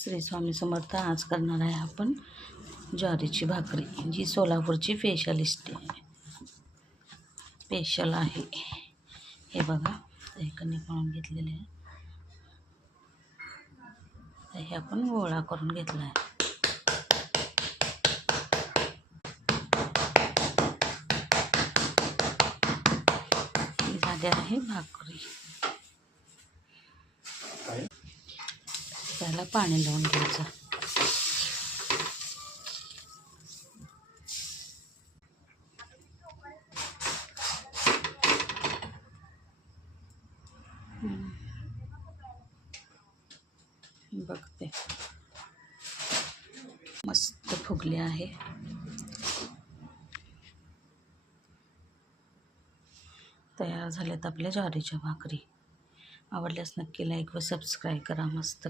श्री स्वामी समर्थ. आज करणार आहे आपण ज्वारीची भाकरी, जी सोलापूरची स्पेशल आहे. हे बघा, हे कणिक मळून घेतलेले आहे. हे आपण गोळा करून घेतला आहे. ही झाली आहे भाकरी. त्याला पाणी लावून घ्यायचं. बघते, मस्त फुगले आहे. तयार झाल्यात आपल्या ज्वारीच्या भाकरी. आवडल्यास नक्की लाईक व सबस्क्राईब करा. मस्त